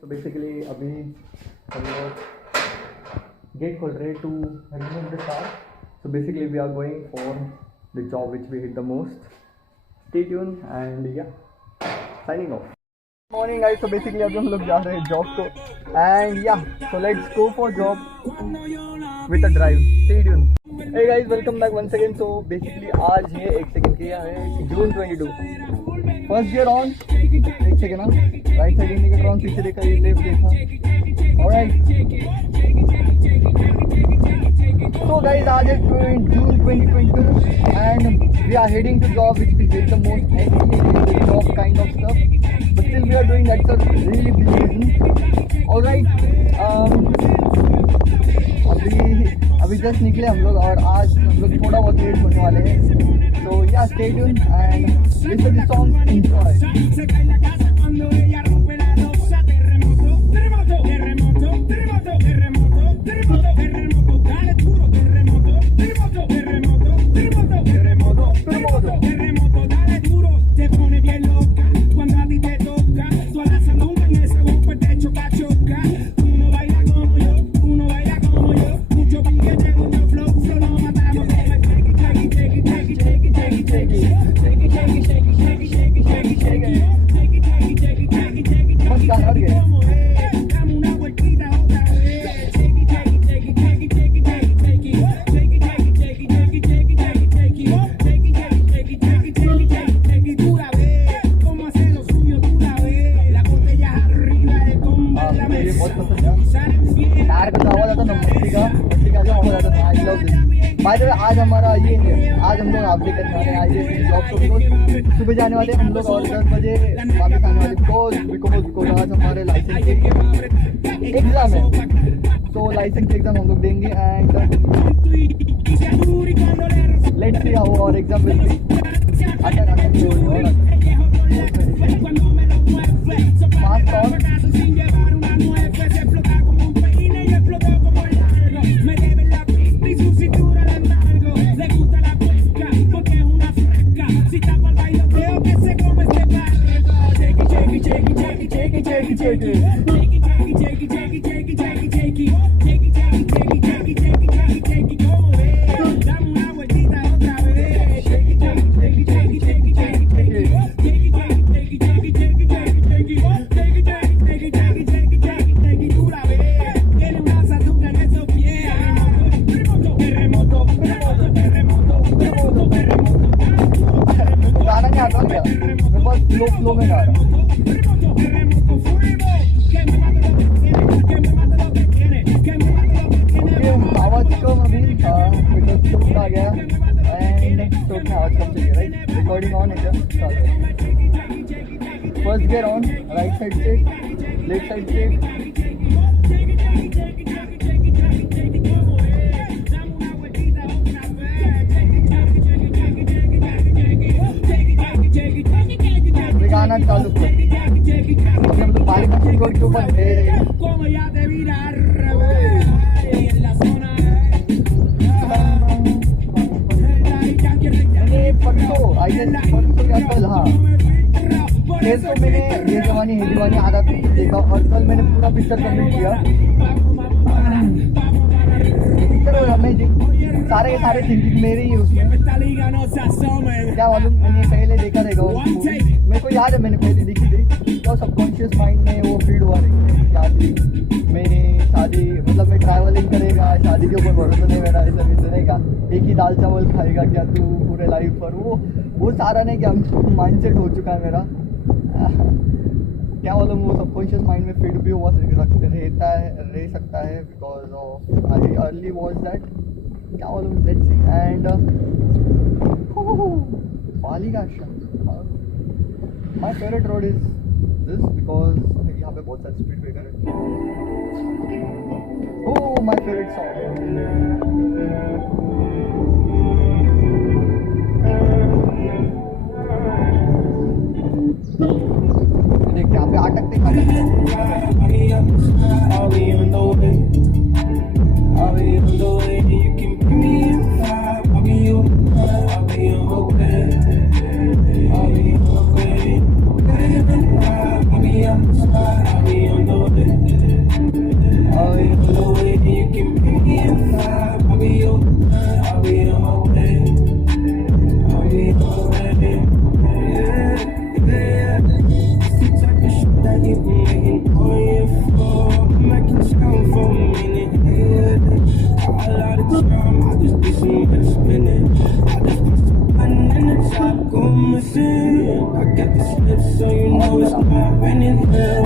तो बेसिकली अभी हम लोग गेट खोल रहे to remove the car. So basically we are going for the job which we hit the most. Stay tune and yeah signing off. Morning guys. तो basically अभी हम लोग जा रहे हैं जॉब को and yeah so let's go for job with a drive. Stay tune. Hey guys, welcome back once again. So basically आज है एक सेकंड किया है जून 22. First gear on. एक सेकंड. हाँ, राइट साइड इंडिकेटर ऑन. पीछे देखा, ये लेफ्ट देखा. ऑलराइट. So guys, आज है June 2022 and we are heading to job which we did the most hectic job kind of stuff, but still we are doing that. So really busy reason. Alright, अभी just निकले हम लोग और आज हम लोग थोड़ा बहुत लेट होने वाले हैं. So yeah, stay tuned and listen to the song. Enjoy. आज हमारा ये है, आज हम लोग आपके करने वाले हैं. आज जॉब को सुबह जाने वाले हम लोग और 10 बजे वापस आने वाले. बिकॉज आज हमारे लाइसेंस एग्ज़ाम है. तो लाइसेंस एग्ज़ाम हम लोग देंगे एंड लेट्स सी हाउ और एग्ज़ाम विल बी. फ्लो में गा रहा हूँ. आवाज कम अभी था बिकॉज आ गया एंड तो क्या आवाज कम चाहिए. राइट, रिकॉर्डिंग ऑन है. First gear on. Right side से लेफ्ट साइड से. गाना चालू कर. मतलब तो बाइक मशीन को के ऊपर है. परसों आई गेस परसों या कल. हाँ, फिर तो मैंने ये जवानी है दीवानी आधा देखा और कल मैंने पूरा पिक्चर कंप्लीट किया. पिक्चर हमें सारे थिंकिंग मेरे ही उसमें. क्या मालूम, मैंने पहले देखा रहेगा वो. मेरे को याद है मैंने पहले देखी थी. तो सबकॉन्शियस माइंड में वो फीड हुआ याद थी. मैंने शादी मतलब मैं ट्रैवलिंग करेगा, शादी के ऊपर भरोसा नहीं मेरा, ऐसा नहीं का. एक ही दाल चावल खाएगा क्या तू पूरे लाइफ पर. वो सारा नहीं क्या माइंडसेट हो चुका है मेरा. क्या मालूम वो सबकॉन्शियस माइंड में फीड भी हुआ रह सकता है because of I early watch that. क्या मालूम. Let's see. एंड बाली का आश्रम. My favourite road is this because यहाँ पे बहुत सारे स्पीड ब्रेकर है. ओह, माई फेवरेट सॉन्ग. देख यहाँ पे अटकते waiting on you for. I'm making time for a minute. Got a lot of time, I just do some much spinning. I just put some money in the top, go missing. I got the slip, so you know it's not raining here.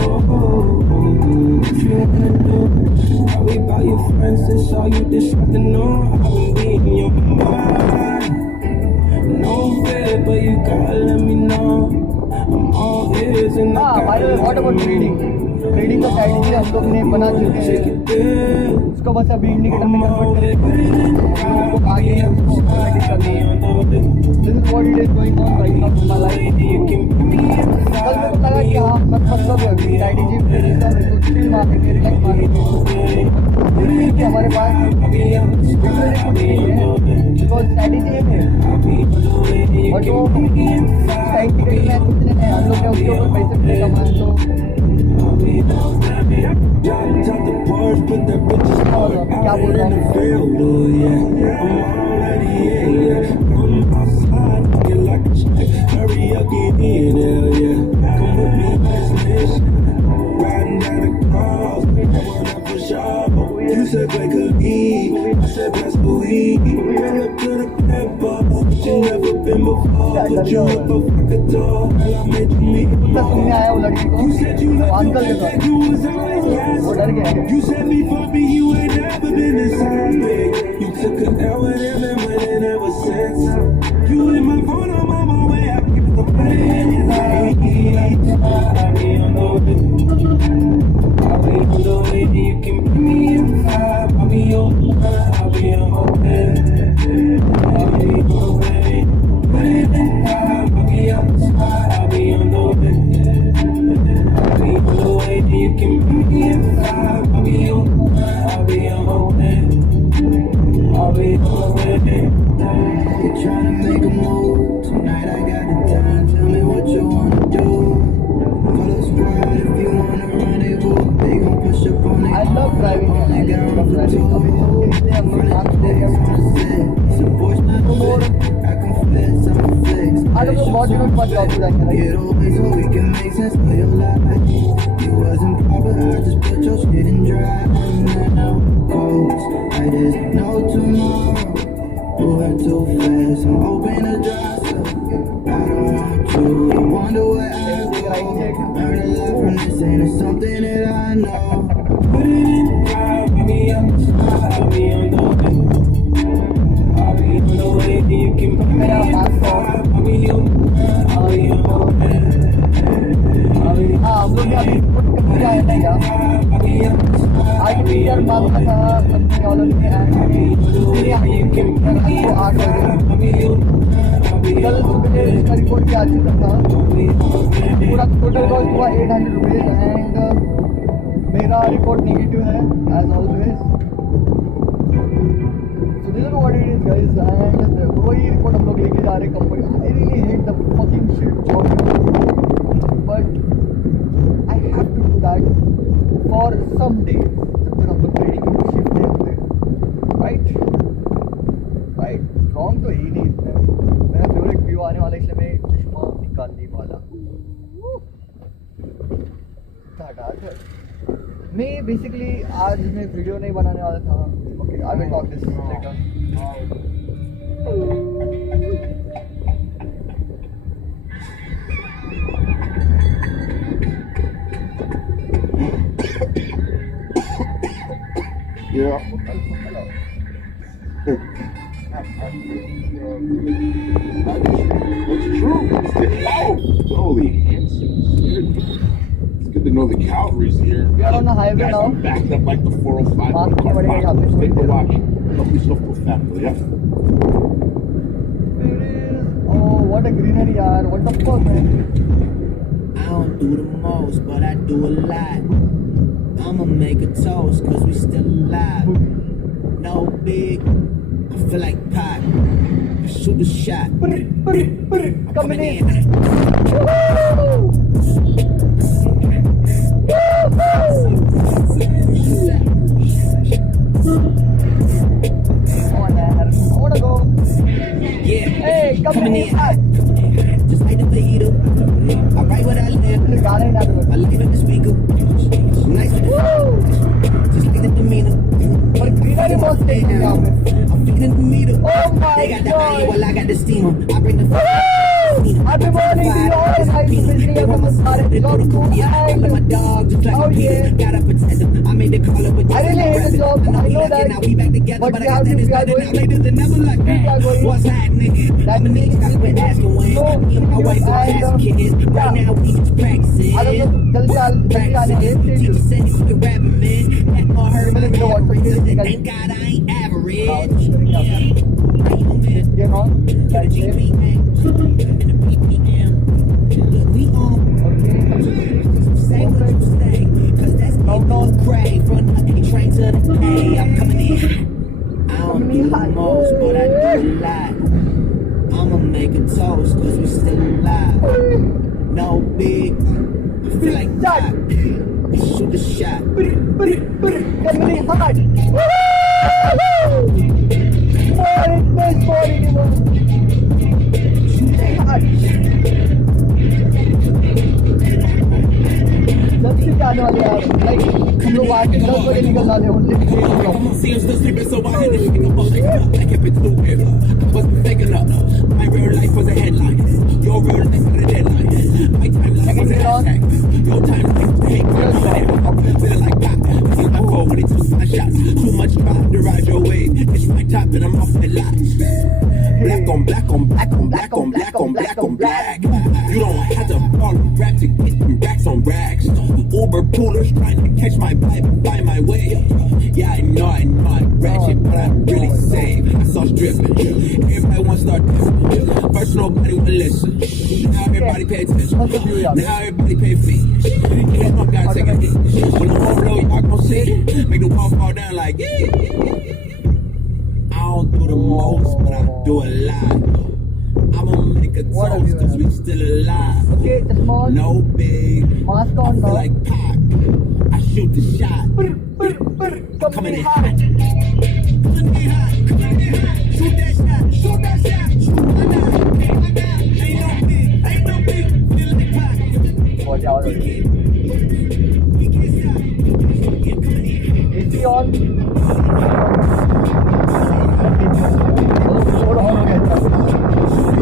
What you wanna do? Are we about your friends? That's all you just have to know. I will be in your mind. No fear, but you gotta let me know. I'm all ears and I हाँ by the way, what about reading? Reading का strategy हम लोग ने बना चुके हैं. उसको बस अभी इंडिकेटर में कन्वर्ट करें. हमको आगे हमको ऑटोमेटिक करनी है. This is what it is going on right now in my life. कल मेरे को लगा कि हाँ मतलब है अभी strategy reading का मेरे को chill मारेंगे, relax मारेंगे. लेकिन हमारे पास कुछ नहीं है because strategy है बट वो साइंटिफिक में कुछ नहीं है. हम लोग ने उसके ऊपर पैसे नहीं कमाए तो क्या बोल रहा हूँ. You said make a leave, I said best believe. Ran up to the pepper, but you never been before. Put you up a fucking door, and I made you meet. कुत्ता सुनने आया वो लड़की को अंकल के साथ वो डर गया. You said before me you ain't never been the same. You took an L with him and went in ever since. You in my phone, I'm on my way. I keep the pain. I'll be on the way. I'll be on the way. You can bring me in five. I'll be on the way. I'll be on the way. I'll be on the way. Put it in five. I'll be on the spot. I'll be on the way. I'll be on the way. You can bring me in five. I'll be on the way. I'll be on the way. I'll be on the way. You're trying to make a move. Tonight I got the time. Tell me what you wanna do. Call us squad if you wanna rendezvous. They gon' push up on it. I love driving. I love driving. अभी तो इसलिए हम लोग काम करते हैं. आज हम लोग बहुत दिनों के बाद जॉब पे जाएंगे. Get away so we can make sense of your life. You wasn't proper, I just put your shit in dry. Now goes like there's no tomorrow. Moving too fast, I'm hoping to dry stuff. I don't want to. I wonder where I go. Learn a lot from this, ain't it something that I know? Put it in drive, I'll be on the spot, I'll be on the way. I'll be on the way, you can put me in five. I'll be on the way, I'll be on the way. हाँ हम लोग ने अभी कुछ जाए नहीं यार. आज टीचर मांग का था कंपनी वालों ने इसलिए हमको 8 बजे कल सुबह इसका रिपोर्ट किया आ चुका था. पूरा टोटल कॉस्ट हुआ 800 रुपीज़ एंड मेरा रिपोर्ट नेगेटिव है as always. So this is what it is guys and वही रिपोर्ट हम लोग लेके जा रहे हैं company. I really hate the fucking shit job but I have to do that for some day जब तक हम लोग ट्रेडिंग की शिफ्ट नहीं होते. राइट रॉन्ग तो ही नहीं. मेरा फेवरेट व्यू आने वाला इसलिए मैं चश्मा निकालने वाला हूँ. मैं बेसिकली आज मैं वीडियो नहीं बनाने वाला था. Okay I will talk this letter. Yeah. What's true? Holy answers. It's good to know the cavalry's here. We are on the highway Guys, now. I'm backed up like the 405. Mark, Car what are you park. doing? Take a watch. Help yourself to a family, yeah? It is. Oh, what a greenery, yaar. What the fuck, man? I don't do the most, but I do a lot. I'ma make a toast, cause we still alive. No big, I feel like Pac. Shoot the shot. I'm coming in. Yeah, Hey, coming in. just like the fajita. I write what I live. गाने ना दो. I live in the speaker हैं यहाँ पे। I'm feeding the meter. Oh my They got the iron, God. well I got the steamer. I bring the Happy morning to you all, guys. Basically, I'm gonna start it. all of my dogs just like Oh, a yeah. Peter. Gotta protect them. I made the call up with I really hate the job. I know that. Now we back together, But but we I have got to- that is we are better. going- Now ladies, they never like We are that. going- What's happening? That I'm in means the with asking when. no, Me and my wife and, are asking kids. Right yeah. now we just practicing. I don't know, जल्दी आने Practicing. के Teacher लिए said you can rap it, man. That all hurt my Minute, minute, what, average. what, what, Thank God I ain't average. Wow, Yeah. I ain't man. you know, Got a like this. GPA and a BPM. Look, we on. Say what you say, cause that's it goes cray. From the A train to the A, I'm coming in. I don't do the most, but I do a lot. I'ma make a toast, cause we still alive. No big, I feel like that. Shoot a shot. Coming in hot. Morning, best morning, जब से क्या आने वाले यार, like हम लोग 8-10 बजे निकल जाने होंगे। See, I'm still sleeping, so I had to shake up all night. I kept it stupid. I wasn't faking up. My real life was a headline. Your real life was a deadline. My timeline was a hashtag. Your timeline was a hate crime. Feeling like that. See my phone when he took my shots. Too much drive to ride your way. It's my top and I'm off the lot. Black on black on black on black on black on black on black. You don't have to call a rap to get them racks on racks. Uber poolers trying to catch my vibe and find my way. Yeah, I know I'm ratchet, but I'm really safe. I saw stripping. Everybody wants to start this. First nobody would listen. Now everybody pay attention. Now everybody pay fees. Here's my guy take a hit. When the whole blow, y'all gon' see. Make the wall fall down like yeah. I don't do the most, but I do a lot. I'ma make a What are toast you, cause we still alive. Okay, just small. No big. Mask I on feel now. like Pac. I shoot the shot. Coming in hot. Coming in hot. Coming in hot. Shoot that shot. Shoot that shot. Shoot my guy. Ain't no big. Ain't no big. Feel like Pac. बहुत ज्यादा हो रही है। We get shot. Yeah, coming in. AC on. थोड़ा और हो गया।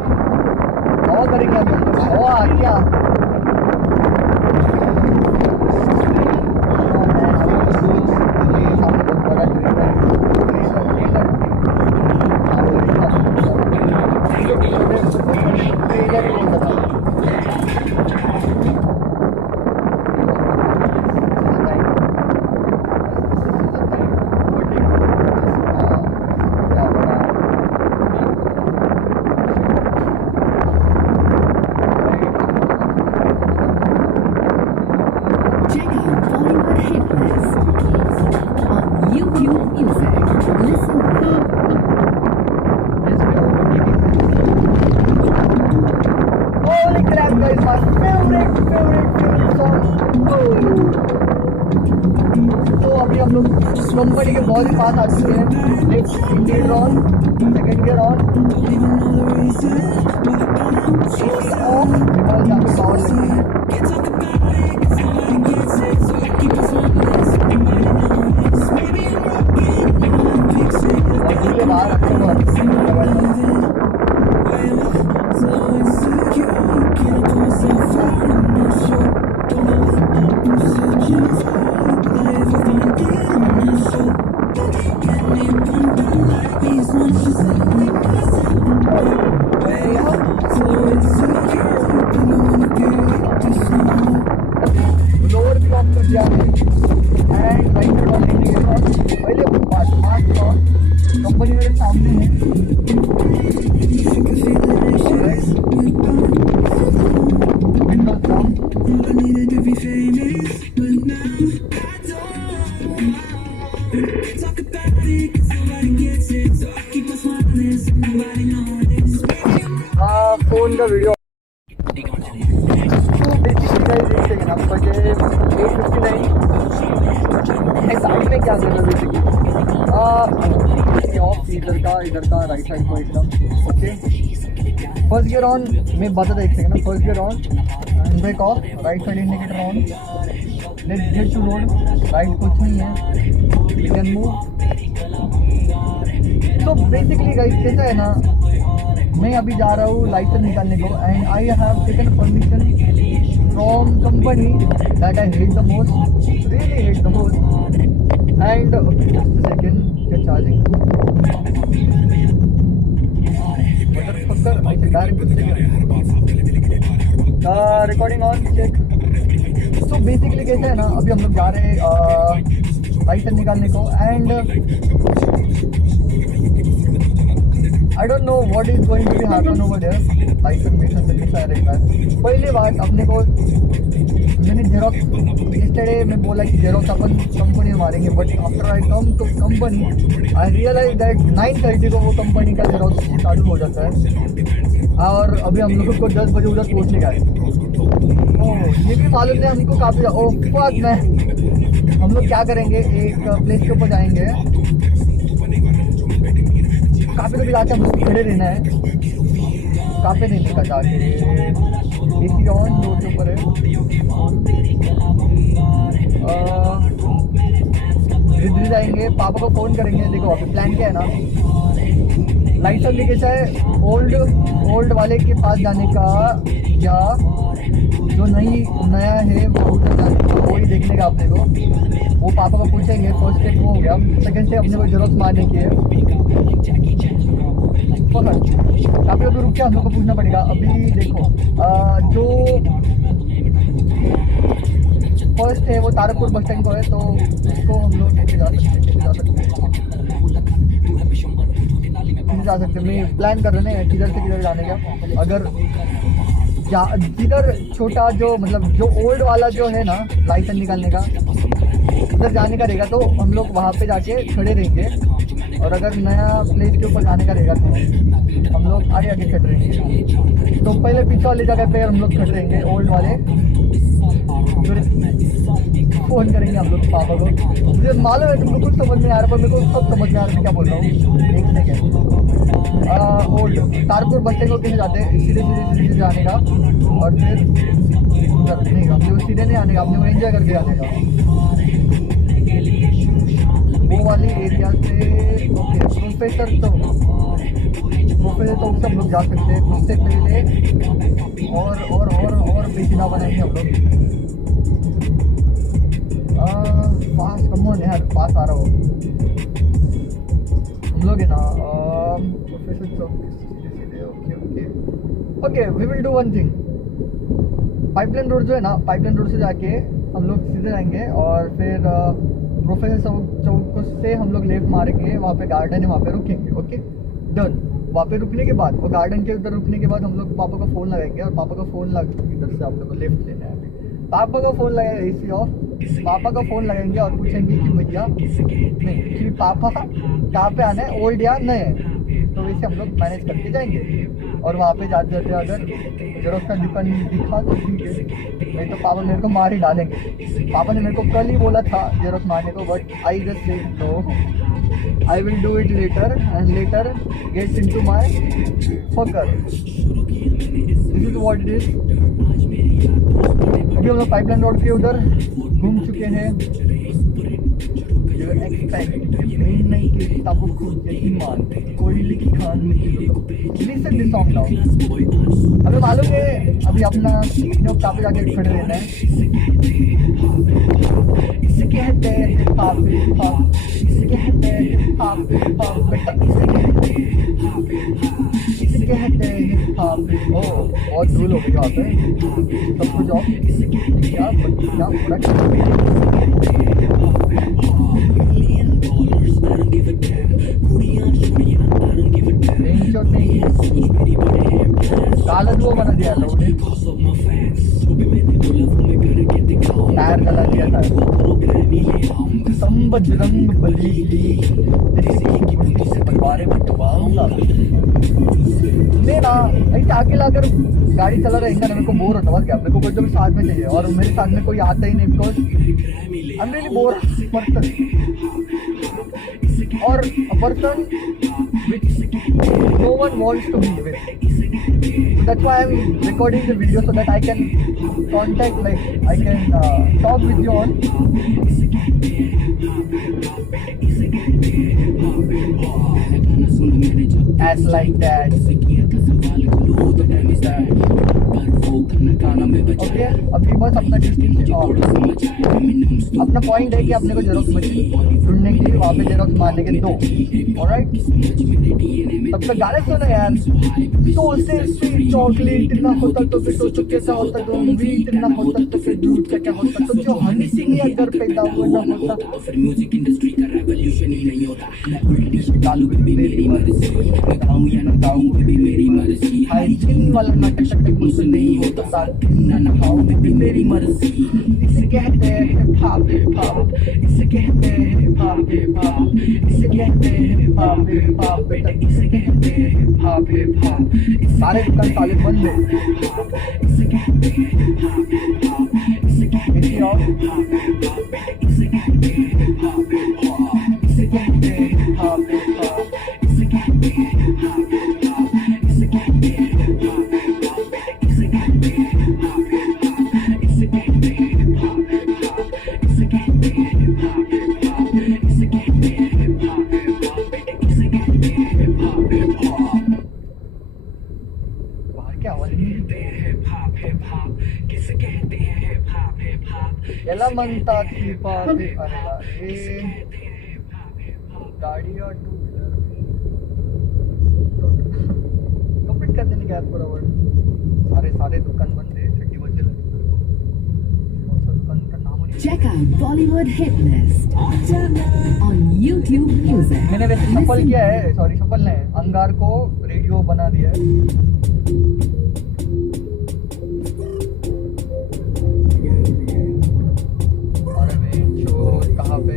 हवा करेंगे हम लोग। हवा आ गया। Checking Bollywood hit list on YouTube Music. Listen Holy crap, guys, my favorite song. तो अभी हम लोग कंपनी के बहुत ही पास आ चुके हैं। Left Indian on, second gear on, of, because यहाँ पे पावर लगी है। और मुझे बाहर रखो लोअर भी ऑफ कर दिया है and right side on indicator पहले मास्क ऑन कंपनी मेरे सामने है विंडो डाउन फोन का वीडियो। तो बेसिकली गाइस देख सकते हैं ना, बजे 8:59 है। साइड में क्या कर रहा है बेसिकली ऑफ इधर का राइट साइड को एकदम ओके। फर्स्ट गियर ऑन में बता देख सकते हैं ना, first gear on, brake off, right side indicator on, let's get to road, right कुछ नहीं है, वी कैन मूव। तो बेसिकली गाइस कैसा है ना, मैं अभी जा रहा हूँ लाइसेंस निकालने को and I have taken permission from company that I hate the most, really hate the most. And second get charging. Recording on check. तो बेसिकली कैसे है ना, अभी हम लोग जा रहे हैं लाइसेंस निकालने को and I don't know what is going to be happen over there. License में कैसा रहेगा, पहली बात अपने को मैंने जेरोक्स yesterday मैं बोला कि जेरोक्स अपन कंपनी में मारेंगे, but after I come to company I realize that 9:30 को वो कंपनी का जेरोक्स चालू हो जाता है और अभी हम लोगों को 10 बजे उधर पहुँचने का है। ये भी मालूम नहीं हमको काफ़ी मैं हम लोग क्या करेंगे, एक प्लेस के ऊपर जाएंगे, काफ़ी तो भी जाके हम लोग खड़े रहना है, काफ़ी नहीं का जाके AC ऑन रोड के ऊपर है। इधर जाएंगे, पापा को फ़ोन करेंगे। देखो अभी प्लान क्या है ना, लाइसेंस लेके चाहे ओल्ड वाले के पास जाने का या जो नया है वो उधर जाने का, वही देखने का अपने को। वो पापा को पूछेंगे, फर्स्ट स्टेप वो हो गया, सेकंड स्टेप अपने को जेरोक्स मारने की है। काफ़ी अभी रुक के हम लोग को पूछना पड़ेगा। अभी देखो जो फर्स्ट है वो तारकपुर बस स्टैंड को है, तो उसको हम लोग कैसे जा सकते हैं, मैं प्लान कर रहे हैं किधर से किधर जाने का। अगर जिधर छोटा जो मतलब जो ओल्ड वाला जो है ना लाइसेंस निकालने का उधर जाने का रहेगा, तो हम लोग वहाँ पे जाके खड़े रहेंगे। और अगर नया प्लेस के ऊपर जाने का रहेगा तो हम लोग आगे खड़े रहेंगे। तो पहले पीछे वाली जगह पे हम लोग खड़े रहेंगे, ओल्ड वाले। फ़ोन करेंगे हम लोग पापा को। मुझे मालूम है तुमको कुछ समझ में आ रहा है, पर मेरे को सब समझ में आ रहा है मैं क्या बोल रहा हूँ। एक second, old Tarpur bus stand को कैसे जाते हैं, सीधे जाने का और फिर नहीं, अपने सीधे नहीं आने का, अपने को एंजॉय करके आने का। वो वाली एरिया से ओके प्रोफेसर तो सब लोग जा सकते हैं। उससे पहले और बेची ना बनाएंगे हम लोग। पास कम हो यार, पास आ रहा हो हम लोग है ना। प्रोफेसर चौक सीधे okay we will do one thing. Pipeline road जो है ना, पाइपलाइन रोड से जाके हम लोग सीधे जाएंगे और फिर प्रोफेसर चौक से हम लोग लेफ्ट मारेंगे, वहाँ पे गार्डन है, वहाँ पे रुकेंगे। Okay done. वहाँ पे रुकने के बाद, वो गार्डन के उधर रुकने के बाद हम लोग पापा का फ़ोन लगाएंगे और पापा का फ़ोन लगा, इधर से आप लोग को लेफ्ट लेना है। पापा का फ़ोन लगाएगा, AC ऑफ, पापा का फ़ोन लगाएंगे और पूछेंगे कि भैया नहीं कि पापा कहाँ पे आना है, ओल्ड या नए। तो वैसे हम लोग मैनेज करके जाएंगे। और वहाँ पे जाते जाते अगर जेरोक्स का दुकान दिखा तो ठीक है, नहीं तो पापा मेरे को मार ही डालेंगे। पापा ने मेरे को कल ही बोला था जेरोक्स मारने को, but I just say no, I will do it later and later gets into my fucker. This is what it is. अभी हम लोग पाइपलाइन रोड के उधर घूम चुके हैं। नहीं कि किताबों को ईमान कोई लिखी खान में लिसन दिस सॉन्ग नाउ। अभी मालूम है अभी अपना जो काफी जाके खड़े रहना है। इसे कहते हैं हाफिज हाफ, इसे कहते हैं हाफिज हाफ बेटा, इसे कहते हैं हाफिज। ओ बहुत धूल हो गई वहाँ पे, सब कुछ ऑफ क्या पूरा काला धुआं बना दिया था उन्हें, टायर जला दिया था। बजरंग बली बारे बटवाऊंगा। मैं ना ऐसे अकेला अगर गाड़ी चला रहेगा ना मेरे को बोर होता है क्या, मेरे को कोई जो भी साथ में चाहिए और मेरे साथ में कोई आता ही नहीं because I am really bore person और a person which no one wants to be with. That's why I'm recording the video so that I can contact, like I can talk with you all. As like that. Okay, अभी बस अपना अपना point है कि अपने को xerox machine ढूंढने के लिए वहाँ पे जेरोक्स मारने के दो, ऑलराइट। तब तक गाने सुनो यार। तो उससे चॉकलेट इतना होता तो फिर सोचो कैसा होता, तो वीट इतना होता तो फिर दूध का क्या होता, तो जो हनी सिंह अगर पैदा हुआ ना होता फिर म्यूजिक इंडस्ट्री का रेवोल्यूशन ही नहीं होता। चालू भी मेरी मर्जी, बताऊं या ना बताऊं भी मेरी मर्जी। हाइजीन वाला नाटक शटक मुझसे नहीं होता, साथ ना नहाऊं भी मेरी मर्जी। इसे कहते हैं हिप हॉप, हिप हॉप इसे कहते हैं हिप हॉप, हिप हॉप इसे कहते हैं हिप हॉप, हिप हॉप बेटा इसे कहते हैं हिप हॉप, हिप हॉप। सारे दुकान ताले बंद है, इसे कहते हैं हिप हॉप, हिप हॉप इसे कहते हैं हिप हॉप, इसे कहते हैं हिप हॉप, हिप हॉप इसे कहते हैं हिप हॉप, हिप हॉप इसे कहते हैं हिप हॉप, हिप हॉप इसे कहते हैं हिप हॉप, हिप हॉप इसे कहते हैं हिप हॉप, हिप हॉप इसे कहते हैं हिप हॉप, हिप हॉप इसे कहते हैं हिप हॉप, हिप हॉप इसे कहते हैं हिप हॉप, हिप हॉप बेटे इसे कहते हैं हिप हॉप, हिप हॉप। बाहर क्या आवाज नहीं हिप हॉप, हिप हॉप किसे कहते हैं हिप हॉप, हिप हॉप याला म्हणतात हिप हॉप। अरे गाड़ी और टू व्हीलर कंप्लीट कर देने का बराबर। सारे दुकान बंद है, 30 बजे लगे दुकान का नाम नहीं। Check out Bollywood Hit List on YouTube Music. मैंने वैसे सफल किया है, सॉरी सफल नहीं, अंगार को रेडियो बना दिया है। अरे बेंचो कहाँ पे,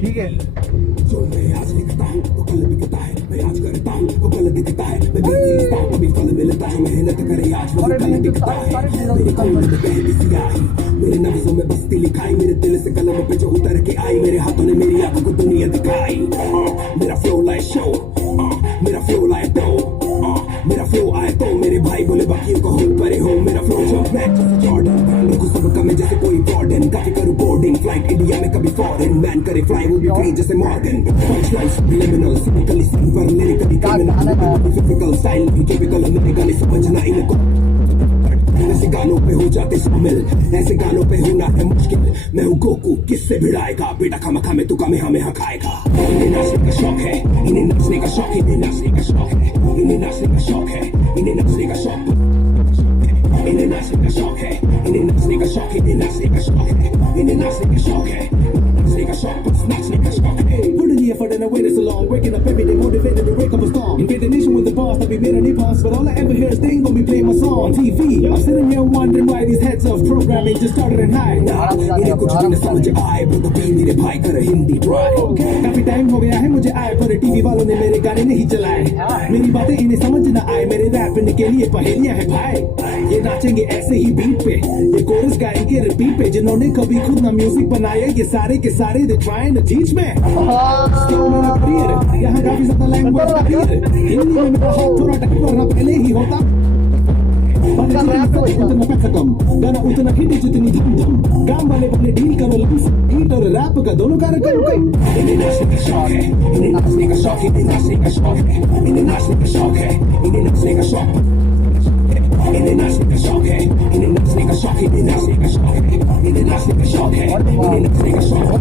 ठीक है। जो मैं आज लिखता हूँ वो कल बिकता है, मैं आज करता हूँ वो कल दिखता है, मैं भी सीखता हूँ कभी फल मिलता, जो मेहनत करे आज वो कल दिखता है। मेरे खून में पहली सियाही, मेरे नफ्सों में बस्ती लिखाई, मेरे दिल से कलम पे जो उतर के आई, मेरे हाथों ने मेरी आंखों को दुनिया दिखाई। मेरा फ्लो लाइक शो, मेरा फ्लो लाइक दो, मेरा फ्लो आए तो मेरे भाई बोले बाकियों को हो परे हो। मेरा फ्लो जब मैं जैसे जॉर्डन, रुको सब कम जैसे कोई वार्डन, काफी करूँ बोर्डिंग फ्लाइट इंडिया में कभी फॉरेन, मैन करे फ्लाई वो भी फ्री जैसे Morgan. Punchlines liminal simply simple lyrically criminal physical style typical, मेरे गाने समझना इनको। ऐसे गानों पे हो जाते शामिल, ऐसे गानों पे होना है मुश्किल। मैं हूँ गोकू किससे भिड़ाएगा, बेटा खामखा में तू कामे हमें खाएगा। इन्हें नाचने का शौक है, इन्हें नाचने का शौक है, इन्हें नाचने का शौक है, इन्हें नाचने का शौक है, इन्हें नाचने का शौक है, इन्हें नाचने का शौक है, इन्हें नाचने का शौक है, इन्हें नाचने का शौक है, इन्हें नाचने का शौक है, नाचने का शौक, बस नाचने का शौक है। Put in the effort and I waited so long, waking up every day motivated to wake up a storm. Invade the nation with the bars that we made on hip-hop, but all I ever hear is they ain't gonna be playing my song on TV. I'm sitting here wondering why these heads of programming just started at night. इन्हें कुछ भी न समझ आए, but the मेरे भाई कर Hindi dry. काफी टाइम हो गया है मुझे आए, पर टीवी वालों ने मेरे गाने नहीं चलाए। मेरी बातें इन्हें समझ न आए, मेरे रैप के लिए पहेलियां है भाई। ये नाचेंगे ऐसे ही बीट पे, ये कोरस गाएंगे रिपीट पे, जिन्होंने कभी खुद ना म्यूजिक बनाया, ये सारे के सारे they trying to teach me. मेरा करियर यहाँ काफी ज्यादा लैंग्वेज का क्लियर, हिंदी में मेरा हाथ थोड़ा टक वरना पहले ही होता। उतना पैसा कम, गाना उतना हिट जितनी धम धम, गांव वाले बोले डील करो लम्स, हिट और रैप का दोनों कार्यक्रम कम। इन्हें नाचने का शौक है, इन्हें नाचने का शौक है, इन्हें नाचने का शौक है, इन्हें नाचने का शौक है, इन्हें नाचने का शौक है, इन्हें नाचने का शौक है, इन्हें नाचने का शौक है, इन्हें नाचने का शौक है, इन्हें नाचने का शौक है, इन्हें नाचने का शौक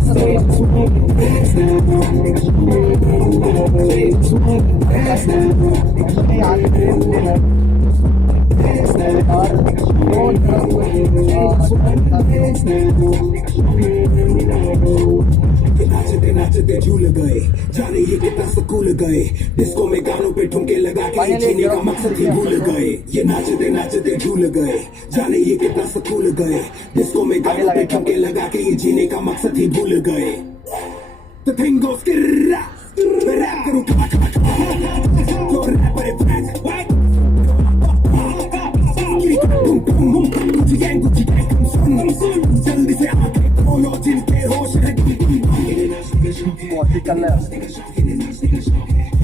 नाचते नाचते झूल गए, जाने ये कितना सकूल गए, डिस्को में गानों पे ठुमके लगा के ये जीने का मकसद ही भूल गए। ये नाचते नाचते झूल गए, जाने ये कितना सकूल गए, डिस्को में गानों पे ठुमके लगा के ये जीने का मकसद ही भूल गए। the thing goes skirra. Rap करूँ kama kama kama. Go rap पर back. What? Gucci gang come सुन. जल्दी से आके खोलो जिनके होश है बहुत ही चल रहा है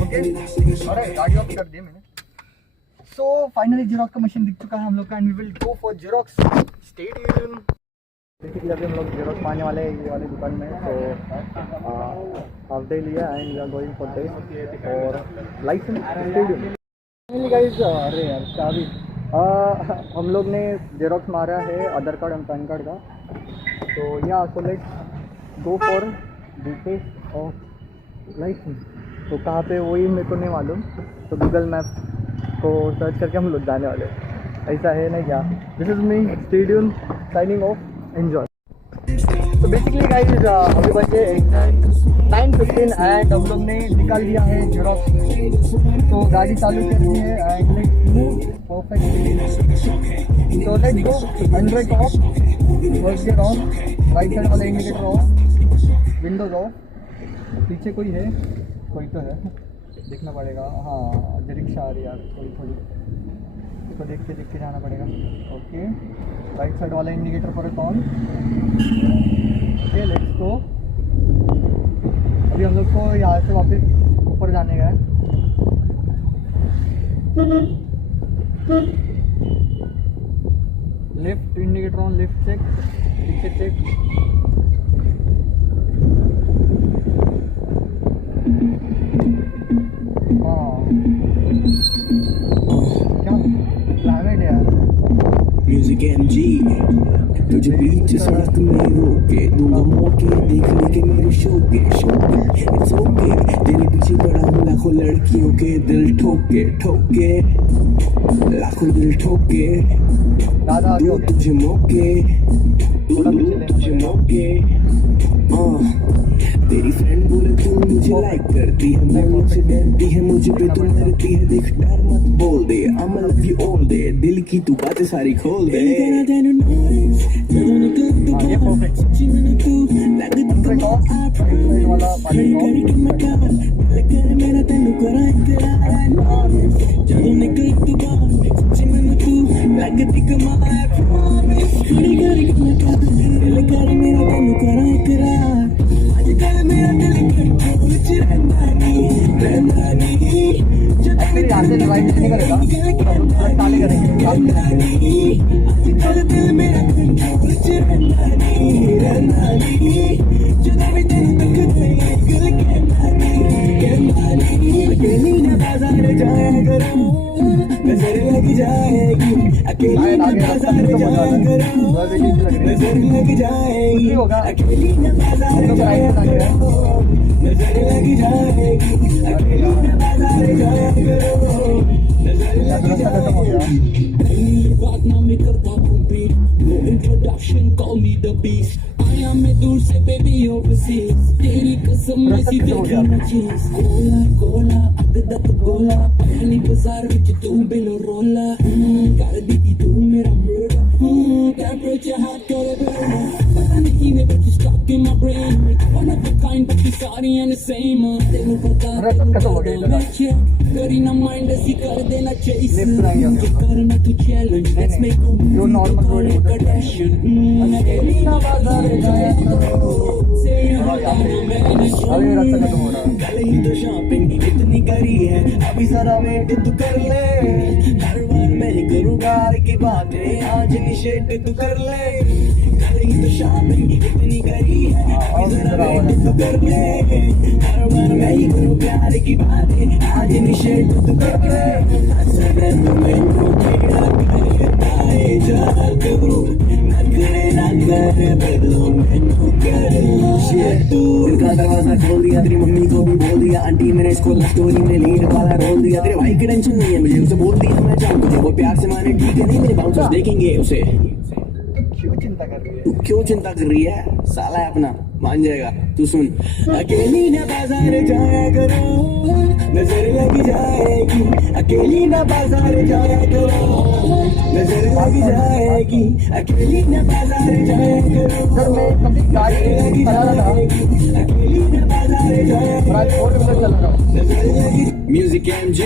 ओके अरे गाड़ी ऑफ कर दी मैंने सो फाइनली जीरोक्स का मशीन दिख चुका है हम लोग का and we will go for xerox stadium basically अभी हम लोग जीरोक्स पाने वाले हैं ये वाली दुकान में तो हाफ डे लिया and we are going for day और लाइसेंस स्टेडियम फाइनली गाइस अरे यार चाबी हम लोग ने जीरोक्स मारा है Aadhaar card and PAN card का तो yeah so let's go for details of license तो कहाँ पे वही मेरे को नहीं मालूम तो गूगल मैप को सर्च करके हम लोग जाने वाले ऐसा है ना क्या this is me stadium signing off enjoy तो बेसिकली गाइस अभी बजे 9:15 एंड हम लोग ने निकाल दिया है जीरोक्स तो गाड़ी चालू कर दी है एंड लेट्स मूव परफेक्टली तो let's go 100 of first gear on right side वाला इंडिकेटर ऑफ विंडोज ऑफ पीछे कोई है कोई तो है देखना पड़ेगा हाँ रिक्शा आ रही है यार थोड़ी थोड़ी तो देख के जाना पड़ेगा ओके राइट साइड वाला इंडिकेटर पर ऑन ओके लेट्स गो अभी हम लोग को यहाँ से वापस ऊपर जाने का है left indicator on left check पीछे चेक म्यूजिक MG तुझे बीच सड़क में रोके दूंगा मौके देख लेके मेरे शौके इट्स ओके तेरे पीछे पड़ा हूँ लाखों लड़कियों के दिल ठोके ठोके लाखों दिल ठोके दो तुझे मौके तुझे मौके तेरी फ्रेंड बोले तू मुझे लाइक करती है मैं मुझसे डरती है मुझे पे तू मरती है देख डर मत बोल दे I'm love you all day दिल की तू बातें सारी खोल दे नजर लग जाएगी अकेली न बाजार जाया करो नजर लग जाएगी अकेली न बाजार जाया करो नजर लग जाएगी अकेली न बाजार जाया करो नजर लग जाएगी बात ना मैं करता compete no introduction call me the beast आया मैं दूर से baby overseas तेरी कसम मैं सीधे खाना चीज गोला गोला अगदत गोला पहली बाजार विच तू बिनो रोला कर दी थी तू मेरा murder temperature hot करे burner पता नहीं मैं but you stuck in my brain one of a kind but you sorry and the same तेनू पता मैं check करी ना mind ऐसी कर देना chase करना तू challenge let's make a move Kardashian अकेली ना बाजार जाया करो से कल ही तो शॉपिंग इतनी करी है अभी जरा वेट तू कर ले हर बार मैं ही करूँगा की बातें आज निषेध तू कर ले कल ही तो शॉपिंग इतनी करी है अभी जरा वेट तू कर ले हर बार मैं ही करूँ प्यार की बातें आज निषेध तू कर ले सदर मैं तेरा करे जा करूँ नखरे ना करे बदलो मैं कर तू का दरवाजा खोल दिया तेरी मम्मी को भी बोल दिया आंटी मैंने इसको लव स्टोरी में लीड वाला रोल दिया तेरे भाई की टेंशन नहीं है मुझे उसे बोल दिया मैं चाहूँ तुझे वो प्यार से माने ठीक है नहीं मेरे बाउंसर्स देखेंगे उसे तू क्यों चिंता कर रही है साला है अपना मान जाएगा तू सुन अकेली ना बाजार जाया करो नजर लग जाएगी अकेली ना बाजार जाया करो नजर लग जाएगी अकेली ना बाजार जाया करो नजर लग जाएगी अकेली ना बाजार चला रहा हूँ। Music MG.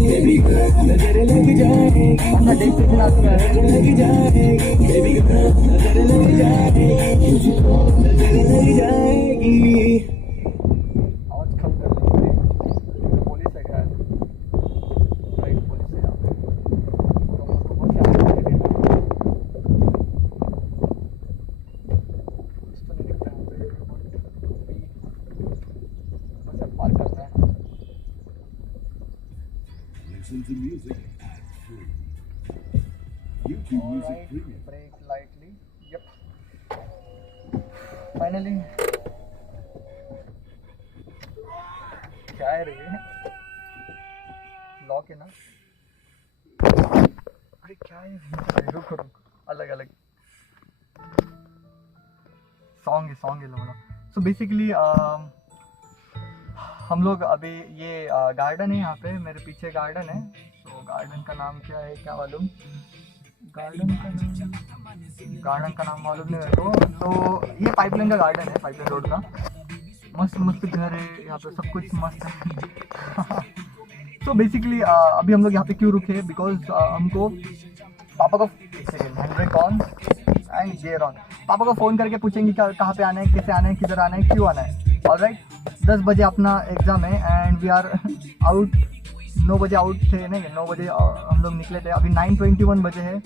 Baby girl, नजर लग जाएगी, अपना डेस्टिनेशन आता है। baby girl, नजर लग जाएगी, मुझको नजर लग जाएगी. आवाज कम कर लीजिए। पुलिस है क्या? राइट, पुलिस है यहाँ पे। तो हमको बहुत शांति लगे। कुछ तो नहीं दिखता है। बस अब पार करना है। Listen to music ad-free. YouTube Music Alright, Premium. brake lightly. Yep. Finally. क्या है रे? लॉक है ना? अरे क्या है? रुक रुक, अलग अलग सॉन्ग है लोगों। सो बेसिकली हम लोग अभी ये गार्डन है यहाँ पे, मेरे पीछे गार्डन है। तो गार्डन का नाम क्या है क्या मालूम, गार्डन का नाम मालूम नहीं मेरे को। तो ये पाइपलाइन का गार्डन है, पाइपलाइन रोड का। मस्त मस्त घर है यहाँ पे, सब कुछ मस्त है। तो बेसिकली अभी हम लोग यहाँ पे क्यों रुके, बिकॉज हमको पापा को hand on and gear on, पापा को फ़ोन करके पूछेंगे कहाँ पे आना है, कैसे आना है, किधर आना है, क्यों आना है। ऑलराइट, 10 बजे अपना एग्ज़ाम है एंड वी आर आउट। 9 बजे आउट थे, नहीं 9 बजे हम लोग निकले थे, अभी 9:21 बजे है।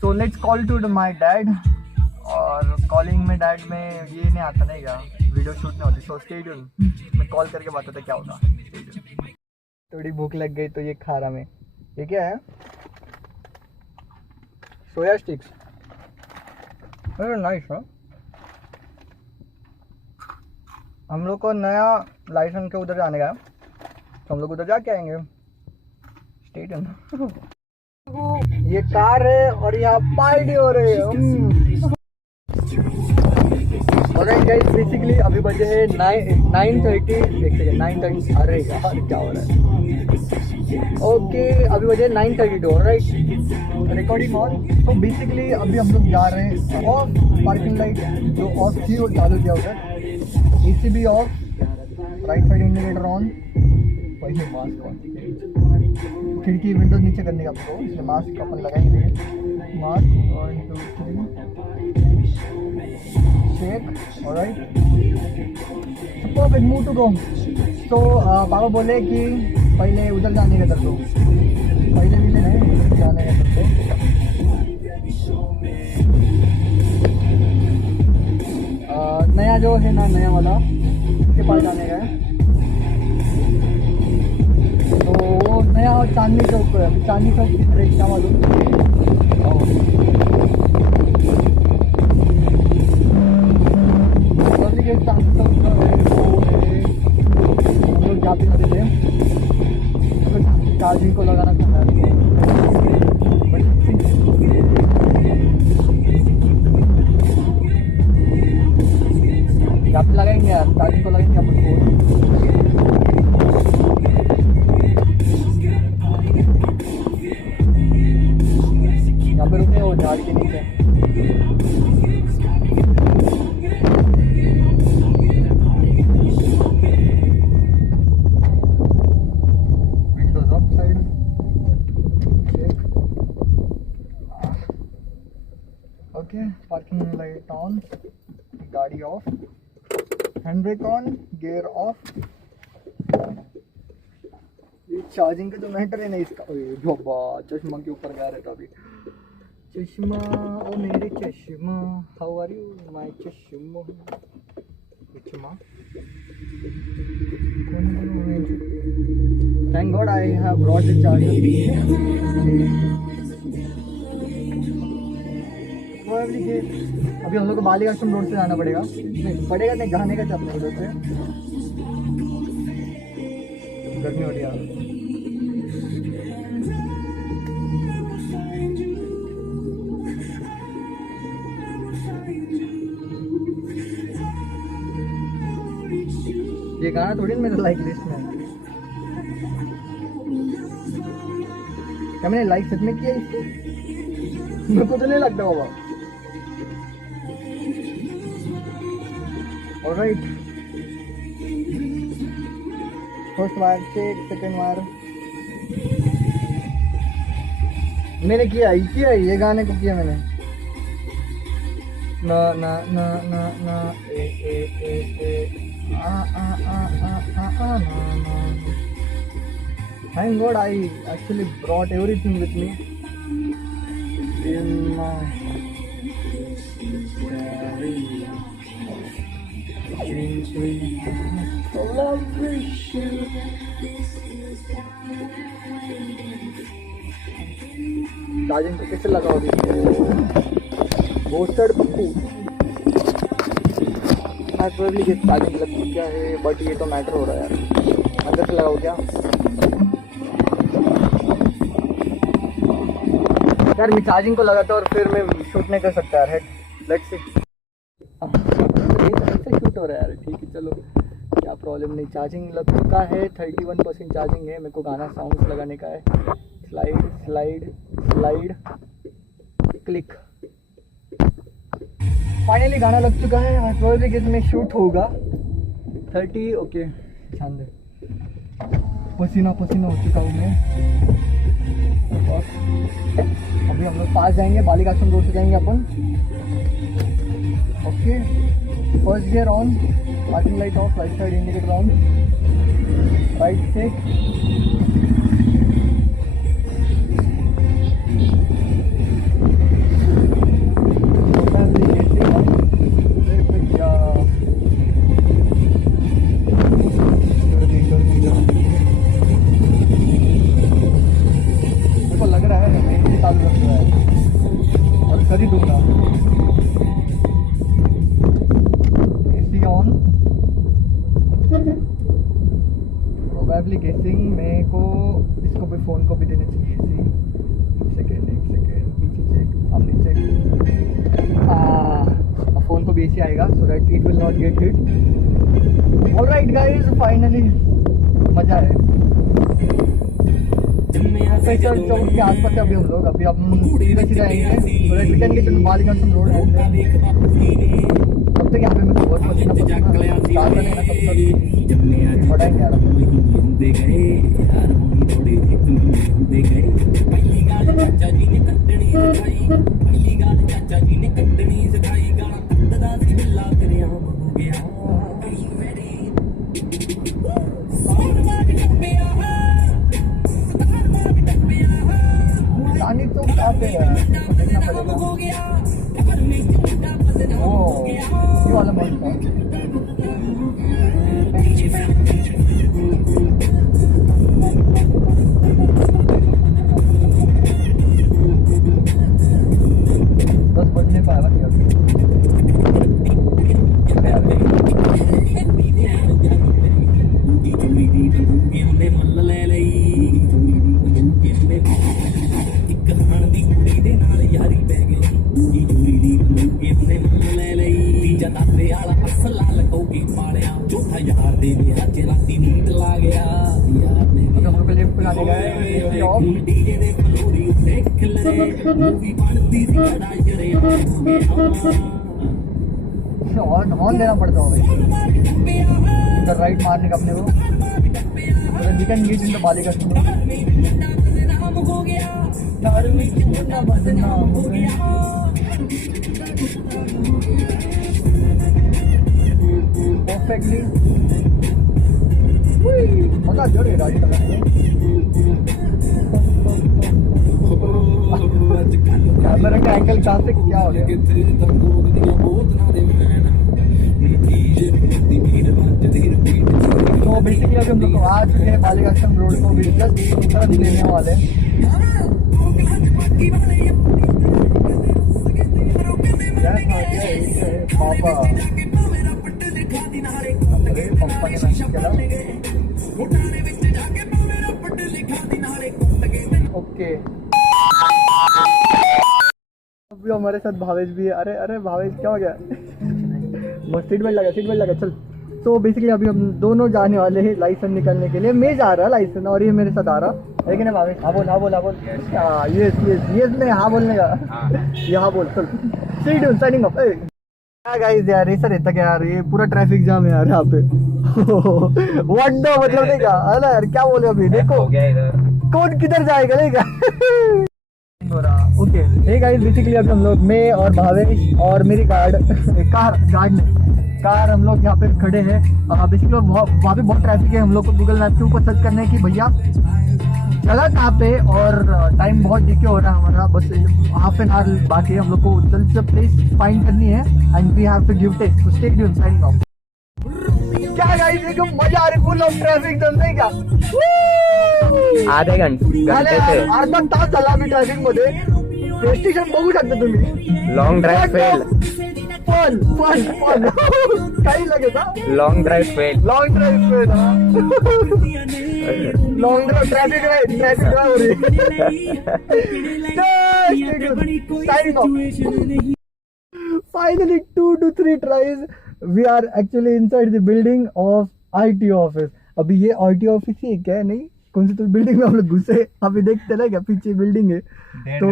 So let's call to my dad. और कॉलिंग में डैड में ये नहीं आता नहीं क्या, वीडियो शूट नहीं होती। सो स्टे ट्यून, मैं कॉल करके बताता क्या होगा। थोड़ी भूख लग गई तो ये खा रहा मैं। ये क्या है? सोया स्टिक्स। Very nice. हाँ, हम लोग को नया लाइसेंस के उधर जाने का है, तो हम लोग उधर जाके आएंगे। Stay tune. ये कार है और यहाँ पार्टी हो रही है। ऑलराइट गाइस, बेसिकली अभी बजे है 9:30। एक सेकंड, 9:30। अरे यार क्या हो रहा है? ओके, अभी बजे 9:32। Alright, recording on. तो बेसिकली अभी हम लोग जा रहे हैं ऑफ। पार्किंग लाइट जो ऑफ थी वो चालू किया उधर, AC भी off, right side indicator on. पहले मास्क ऑन, खिड़की विंडोज नीचे करने का आपको, इसलिए मास्क अपन लगाएंगे। Mask 1 2 3 shake. Alright, perfect, move to go. तो पापा बोले कि पहले उधर जाने का कर दो, पहले भी नहीं उधर जाने का कर दो। नया जो है ना, नया वाला उसके पास जाने का है। तो वो नया चांदनी चौक है। चांदनी चौक की तरह क्या मालूम। चांदनी चौक जो है वो है, हम लोग जाते जाते थे, अगर चार्जिंग को लगाना था यहाँ पे लगाएंगे यार, चार्जिंग को लगाएंगे अपन को। यहाँ पे रुके वो झाड़ के नीचे। Windows up side, okay. Parking light on, गाड़ी off, hand brake on, gear off. ये चार्जिंग का जो मैटर है ना इसका, बाबा चश्मा के ऊपर गा रहा था अभी। चश्मा, ओ मेरे चश्मा, हाउ आर यू माय चश्मा। चश्मा, thank God I have brought the charger. अभी हम लोग को बालिका आश्रम रोड से जाना पड़ेगा। नहीं पड़ेगा, नहीं जाने का चाहते उधर से। गर्मी हो रही है। ये गाना थोड़ी मेरे लाइक लिस्ट में है। क्या मैंने लाइक सच में किया इसको? मेरे को तो नहीं लगता बाबा। ऑलराइट, फर्स्ट बार चेक, सेकंड बार मैंने किया ये गाने को किया मैंने। ना ना ना ना ना ए ए ए ए आ आ आ आ आ आ ना। Thank God I actually brought everything with me in my celebration. Charging को कैसे लगाओगे? रोस्टेड पप्पू। मैं प्रोबेबली ये चार्जिंग लग क्या है, बट ये तो मैटर हो रहा है यार। अंदर से लगाओ क्या यार? मैं चार्जिंग को लगाता और फिर मैं शूट नहीं कर सकता यार। हेड लेट्स सी, ऐसे शूट हो रहा है यार। ठीक है चलो, क्या प्रॉब्लम नहीं। चार्जिंग लग चुका है, 31% चार्जिंग है। मेरे को गाना साउंड्स लगाने का है। Slide slide slide click. Finally गाना लग चुका है। प्रोबेबली इसमें शूट होगा 30। ओके ध्यान दे, पसीना पसीना हो चुका हूँ मैं। अभी हम लोग पास जाएंगे, बालिका आश्रम रोड से जाएंगे अपन। Okay, first gear on, parking light off, right side indicator on, right से खरीदूंगा। एसी ऑन, प्रोबेबली गेसिंग मेरे को इसको भी फ़ोन को भी देना चाहिए एसी। एक सेकेंड पीछे चेक, सामने चेक। फ़ोन को भी एसी आएगा so that it will not gate hit. Alright guys, finally मज़ा है। चौक के आसपास अभी हम लोग अभी हम सीधे जाएंगे बालिका आश्रम रोड है। तब तक यहाँ पे मैं बहुत पसीना बनेगा तब तक बढ़ाएंगे यार। पानी तो काफी है, देखना पड़ेगा। ओह, ये वाला मस्त है। बस बचने पाया क्या? हॉर्न देना पड़ता होगा इधर राइट मारने का अपने को। We can meet in the Balika Ashram. Perfectly मजा जो रे गाड़ी चलाने में। कैमरा का एंगल कहाँ से क्या हो गया? तो बेसिकली अभी हम लोग आ चुके हैं बालिका आश्रम रोड को भी जस्ट तरफ लेने वाले। पापा अरे पापा ने मैसेज किया। ओके, अभी हमारे साथ भावेश भी है। अरे अरे भावेश क्या हो गया? सीट बेल्ट लगा चल। तो बेसिकली अभी हम दोनों जाने वाले हैं लाइसेंस निकालने के लिए। मैं जा रहा लाइसेंस और ये मेरे साथ आ रहा, लेकिन हाँ बोल हाँ बोल हाँ बोल। यस यस यस नहीं हाँ बोलने का ये हाँ बोल चल साइनिंग ऑफ। क्या गाइस यार ऐसा रहता क्या यार, ये पूरा ट्रैफिक जाम है यार यहाँ पे। व्हाट द मतलब नहीं क्या है ना यार, क्या बोले अभी देखो कौन किधर जाएगा नहीं क्या। ओके हे गाइस बेसिकली अभी हम लोग मैं और भावेश और मेरी कार हम लोग यहाँ पे खड़े हैं। बेसिकली वहाँ पे बहुत ट्रैफिक है। हम लोग को गूगल मैप के ऊपर सर्च करने की भैया जगह कहाँ पे, और टाइम बहुत डिके हो रहा है हमारा, बस हाफ एन आवर बाकी है। हम लोग को जल्द से प्लेस फाइंड करनी है and we have to give test, so stay tuned signing off. क्या गाइस देखो मजा आ रही, फुल ऑफ ट्रैफिक जम नहीं क्या। आधे घंटे से अर्धा तास झाला मी ट्रॅफिक मध्ये। स्टेशन बघू शकता तुम्ही। लॉन्ग ड्राइव फेल, फन काही लगेच हा। Long drive fail, long drive fail long drive traffic drive हो रही। Signing off. Finally 2 to 3 tries we are actually inside the building of IT office। अभी ये IT ऑफिस ही क्या है, नहीं कौन सी तो बिल्डिंग में हम लोग घुसे। अभी देखते ना क्या पीछे बिल्डिंग है तो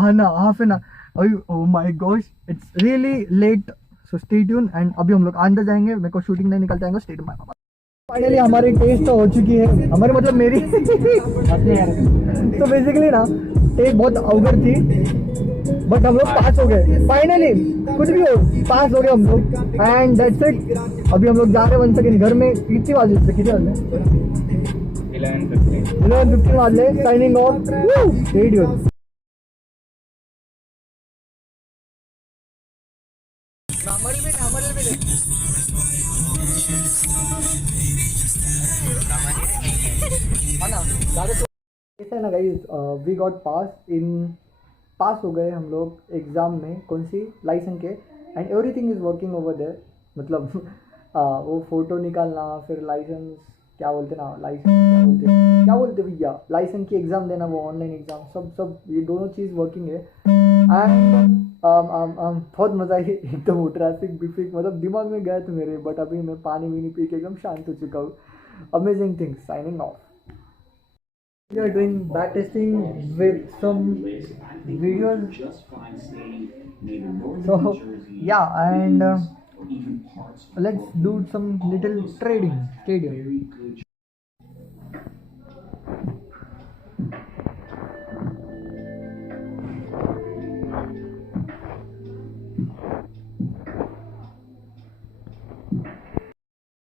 हाँ ना हाफ है ना। अभी oh my gosh it's really late so stay tuned and अभी हम लोग अंदर जाएंगे। मेरे को शूटिंग नहीं निकल जाएंगे स्टेट में। फाइनली हमारी टेस्ट हो चुकी है, हमारे मतलब मेरी। तो बेसिकली ना टेस्ट बहुत अवगढ़ थी बट हम लोग पास हो गए फाइनली। कुछ भी हो पास हो गए हम लोग एंड दैट्स इट। अभी हम लोग जा रहे हैं 1 सेकेंड घर में। कितनी बजे 11:15 वाले साइनिंग ऑफ। रेडियो ऐसा है ना गाइस, वी गॉट पास हो गए हम लोग एग्ज़ाम में, कौन सी लाइसेंस के, and everything is working over there. मतलब वो फ़ोटो निकालना, फिर लाइसेंस क्या बोलते ना, लाइसेंस क्या बोलते भैया, लाइसेंस की एग्ज़ाम देना, वो ऑनलाइन एग्ज़ाम, सब ये दोनों चीज़ वर्किंग है। एंड बहुत मज़ा आई एकदम। वो ट्रैफिक बिफिक मतलब दिमाग में गया था मेरे, बट अभी मैं पानी भी नहीं पी के एकदम शांत हो चुका हूँ। Amazing things, signing off. We are doing back testing with some videos. So yeah, and let's do some little trading.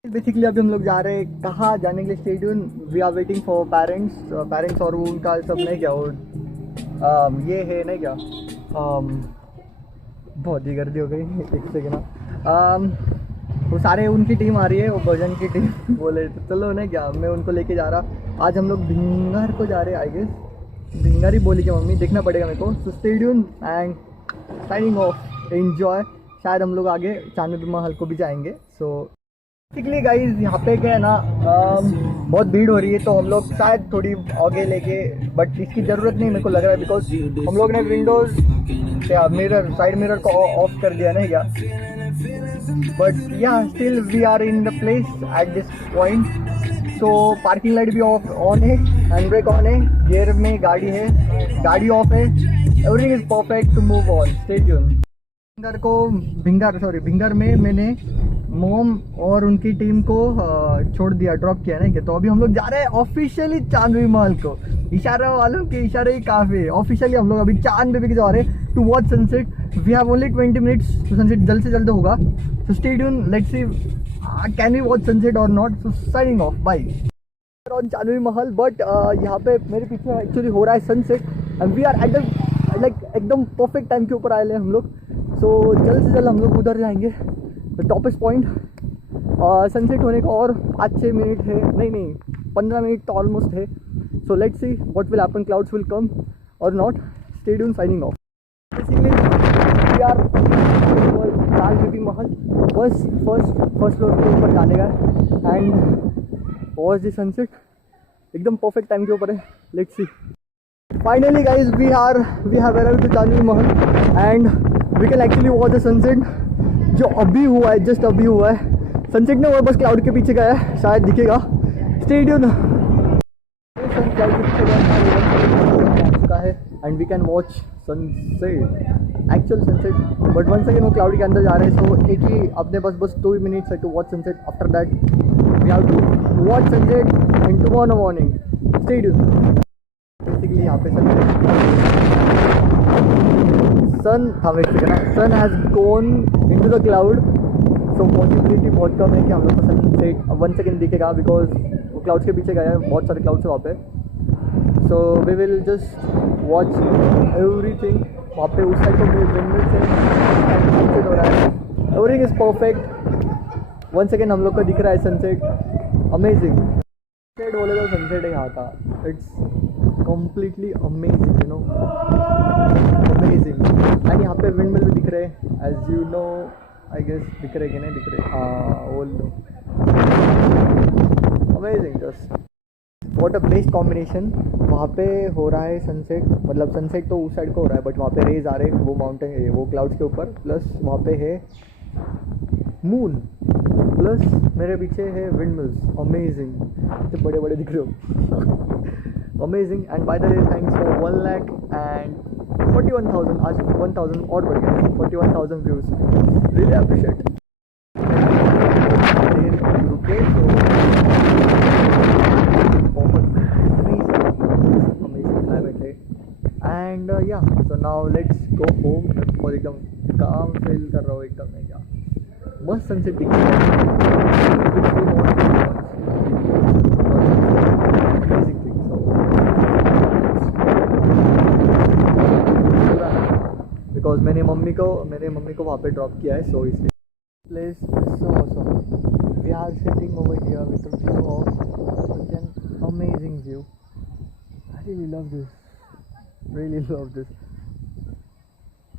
Basically अभी हम लोग जा रहे हैं कहाँ जाने के लिए, stay tune. We are waiting for parents और वो उनका सब नहीं क्या वो ये है नहीं क्या, बहुत ही गर्दी हो गई एक सेकेंड ना। वो सारे उनकी टीम आ रही है, वो भजन की टीम बोले तो चलो नहीं क्या, मैं उनको लेके जा रहा। आज हम लोग भिंगार को जा रहे हैं, आई गेस भिंगार ही बोली क्या मम्मी, देखना पड़ेगा मेरे को। सो stay tune and signing off, enjoy. शायद हम लोग आगे चांदनी महल को भी जाएंगे। सो बेसिकली गाइज यहाँ पे क्या है ना, बहुत भीड़ हो रही है तो हम लोग शायद थोड़ी आगे लेके, बट इसकी ज़रूरत नहीं मेरे को लग रहा है, बिकॉज हम लोग ने विंडोज़ क्या मिरर साइड मिरर को ऑफ कर दिया नहीं क्या। But yeah still we are in the place at this point. So parking light भी ऑन है, हैंड ब्रेक ऑन है, गियर में गाड़ी है, गाड़ी ऑफ है, everything is perfect to move on. Stay tune. Bhingar में मैंने मोम और उनकी टीम को छोड़ दिया, ड्रॉप किया नहीं कि, तो अभी हम लोग जा रहे हैं ऑफिशियली चांदनी महल को। इशारा वालों के इशारे ही काफ़ी है। ऑफिशियली हम लोग अभी चांद बेबी के जा रहे हैं to watch sunset. We have only 20 minutes, तो सनसेट जल्द से जल्द होगा। So stay tune, let's see can we watch sunset और not. So signing off, bye. On Chandni Mahal, but यहाँ पे मेरे पीछे एक्चुअली हो रहा है sunset and we are at the like एकदम परफेक्ट टाइम के ऊपर आए हैं हम लोग। सो जल्द से जल्द हम लोग उधर जाएंगे टॉपेस्ट पॉइंट। सनसेट होने को और 5-6 मिनट है, नहीं 15 मिनट तो ऑलमोस्ट है। So let's see what will happen, clouds will come और not. Stay tune, signing off. Basically we are Chandni Mahal, बस फर्स्ट फ्लोर के ऊपर जाने का एंड वॉच द सनसेट, एकदम परफेक्ट टाइम के ऊपर है। Let's see. Finally guys we have arrived to Chandni Mahal and we can actually watch the sunset जो अभी हुआ है, जस्ट अभी हुआ है। सनसेट ना वो बस क्लाउड के पीछे गया है, शायद दिखेगा। Stay tune. सन क्लाउड के पीछे गया है and we can watch sunset, actual sunset. But one second वो क्लाउड के अंदर जा रहे हैं, सो एक ही अपने पास बस 2 मिनट्स है to watch sunset. After that we have to watch sunset and tomorrow morning. Stay tune. Basically यहाँ पे sun has gone into the cloud, so possibility बहुत कम है कि हम लोग को सनसेट 1 सेकेंड दिखेगा, बिकॉज वो क्लाउड्स के पीछे गया है, बहुत सारे क्लाउड्स है वहाँ पे। So we will just watch everything. वहाँ पे उस साइड को विंडमिल से सनसेट हो रहा है, एवरीथिंग इज़ परफेक्ट। 1 सेकेंड हम लोग को दिख रहा है सनसेट, अमेजिंग। सनसेट बोले तो सनसेट है यहाँ का, it's completely amazing, you know, amazing. And यहाँ पे विंडमिल भी दिख रहे हैं, as you know, I guess दिख रहे कि नहीं दिख रहे, हाँ बोल दो, amazing, just what a best combination. वहाँ पे हो रहा है सनसेट, मतलब सनसेट तो उस साइड को हो रहा है, बट वहाँ पे रेज आ रहे हैं वो माउंटेन, वो क्लाउड्स के ऊपर, प्लस वहाँ पे है मून, प्लस मेरे पीछे है विंडमिल्स, अमेजिंग, तो बड़े बड़े दिख रहे हो, amazing. And by the way thanks for 1,41,000, आज 1,000 और बढ़ गया, 41,000 व्यूज़, रियली अप्रिशिएट। रुके तो बहुत अमेजिंग क्लाइमेट है। And yeah so now let's go home. और एकदम काम फील कर रहा हूँ एकदम, मैं क्या मस्त सनसेट दिख रहा है, बिकॉज मेरे मम्मी को वहाँ पे ड्रॉप किया है, सो इसलिए place so awesome. We are sitting over here with a view of such an amazing view. I really love this. Really love this.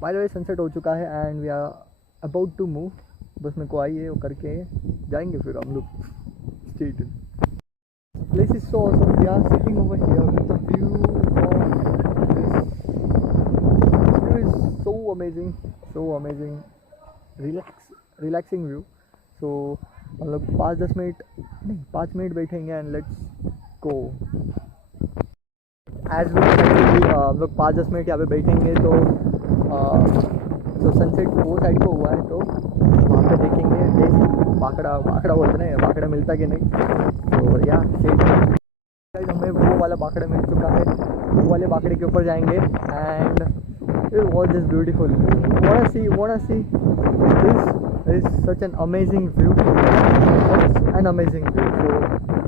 By the way, sunset हो चुका है and we are about to move. बस मेरे को आई है वो करके जाएंगे फिर हम लोग। Stay tuned. Place is so awesome. We are sitting over here with the view of this. This view is so amazing, so amazing. Relaxing view. So हम लोग 5 मिनट बैठेंगे and let's go. As we हम लोग 5-10 minute यहाँ पे बैठेंगे तो sunset वो साइड को हुआ है, तो वहाँ पे देखेंगे टेस्ट बाकड़ा बोलते हैं, बाकड़ा मिलता कि नहीं। तो या हमें वो वाला बाकड़ा मिल चुका है, वो वाले बाकड़े के ऊपर जाएंगे and it was just beautiful. Wanna see this is such an amazing view. Such an amazing view. So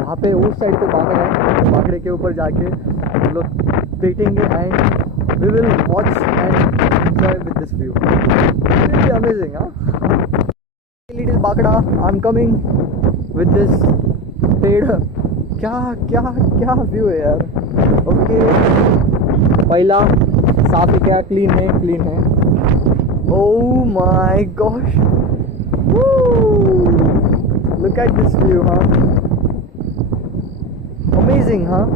वहाँ पे उस साइड को बाकड़ा है, तो बाकड़े के ऊपर जाके हम लोग बैठेंगे and we will watch and enjoy with this view. Really amazing, huh? Little बाकड़ा, I'm coming with this पेड़। क्या व्यू है यार। ओके, पहला साफ है क्या, क्लीन है। Oh my gosh, look at this view, हाँ, अमेजिंग, हाँ,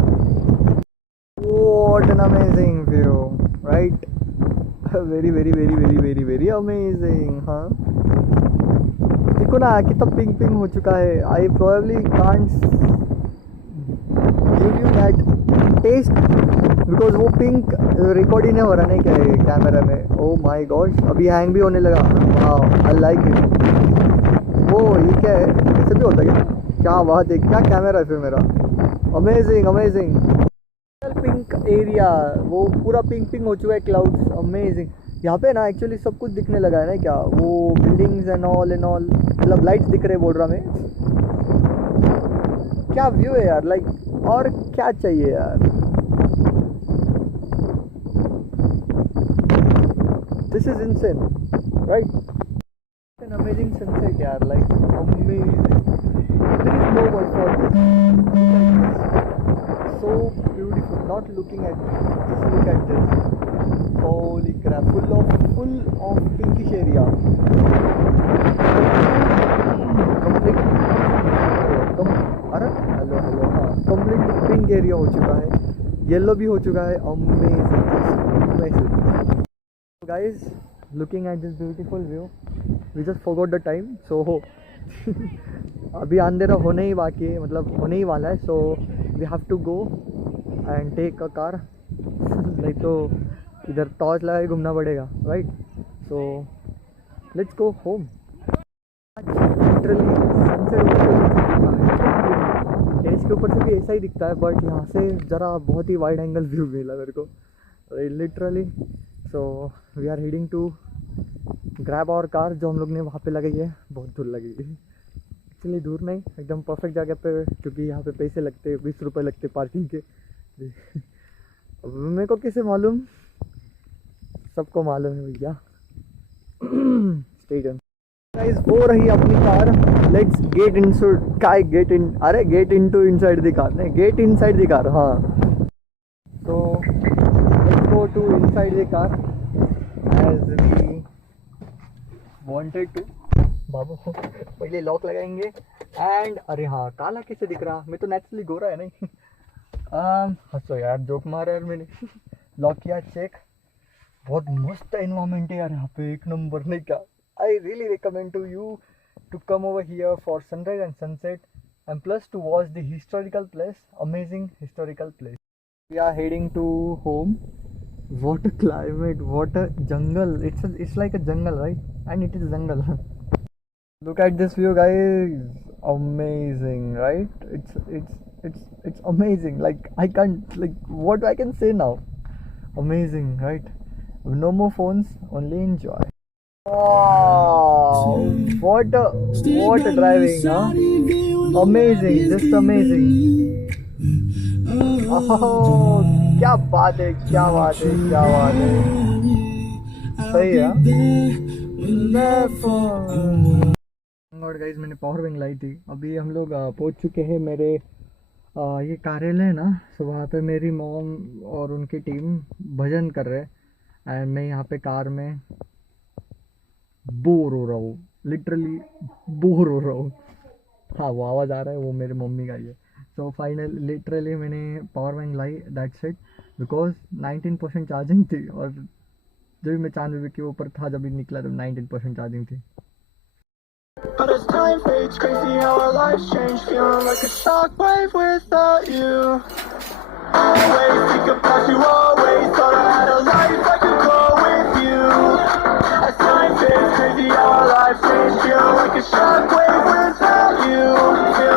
what an amazing view, right, very amazing, हाँ। देखो ना कितना पिंक हो चुका है। I probably can't give you that test because वो पिंक रिकॉर्ड ही नहीं हो रहा नहीं क्या है कैमरा में। ओ माय गॉड, अभी हैंग भी होने लगा। वाह, आई लाइक इट। वो ये क्या है, ऐसे भी होता है क्या बात है, क्या कैमरा है फिर मेरा। अमेजिंग पिंक एरिया, वो पूरा पिंक हो चुका है, क्लाउड्स, अमेजिंग। यहाँ पे ना एक्चुअली सब कुछ दिखने लगा है ना क्या, वो बिल्डिंग्स एंड ऑल मतलब लाइट्स दिख रहे बोल रहा मैं। क्या व्यू है यार, लाइक और क्या चाहिए यार। This is insane, right? An amazing sunset, yaar. Like amazing. There is no word for this. So beautiful. Not looking at this. Just look at this. Holy crap! Full of pinkish area. Completely pink area हो चुका है. Yellow भी हो चुका है. Amazing. Guys, looking at this beautiful view, we just forgot the time, so अभी अंधेरा होने ही बाकी है, मतलब होने ही वाला है. So we have to go and take a car. नहीं तो इधर टॉर्च लगा के घूमना पड़ेगा, right? So let's go home. Literally terrace के ऊपर से भी ऐसा ही दिखता है, बट यहाँ से ज़रा बहुत ही वाइड एंगल व्यू मिला मेरे को literally. So we are heading to grab our car जो हम लोग ने वहाँ पे लगाई है. बहुत दूर लगी है एक्चुअली, दूर नहीं, एकदम परफेक्ट जगह पे, क्योंकि यहाँ पे पैसे लगते, 20 रुपये लगते पार्किंग के. अब मेरे को कैसे मालूम, सबको मालूम है भैया. Stay tuned guys. वो रही अपनी कार. Let's get in. काय गेट इन, अरे get in to inside the car, नहीं गेट इनसाइड द कार. हाँ, तो let's go to inside the car as we wanted to. बाबू पहले लॉक लगाएंगे एंड अरे हाँ, काला कैसे दिख रहा, मैं तो नेचुरली गोरा है नहीं. हंसो यार, जोक मारा यार मैंने. लॉक किया, चेक. बहुत मस्त एनवायरनमेंट है यार यहाँ पे, एक नंबर. नहीं क्या, I really recommend to you to come over here for sunrise and sunset and plus to watch the historical place. Amazing historical place. We are heading to home. What a climate, what a jungle. It's like a jungle, right? And it is a jungle. Look at this view, guys. Amazing, right? It's amazing. Like I can't, like, what I can say now. Amazing, right? No more phones, only enjoy. Wow, what a driving, huh? Amazing, just amazing. Oh, क्या बात है, क्या बात है, क्या बात है. सही है. और गाइस, मैंने पावर बैंक लाई थी. अभी हम लोग पहुंच चुके हैं मेरे ये कार्यालय है ना. सो वहाँ पे मेरी मॉम और उनकी टीम भजन कर रहे हैं एंड मैं यहाँ पे कार में बोर हो रहा हूँ. लिटरली बोर हो रहा हूँ. हाँ, वो आवाज़ आ रहा है, वो मेरी मम्मी का ही है. तो फाइनल लिटरली मैंने power bank lie, that's it, because 19% charging थी. और जब भी मैं 94 के ऊपर था, जब भी निकला तब 19% चार्जिंग थी. But as time fades, crazy how our lives change. Feeling like a shockwave without you. Always think about you, always thought I had a life I could go with you. As time fades, crazy how our lives change. Feeling like a shockwave without you.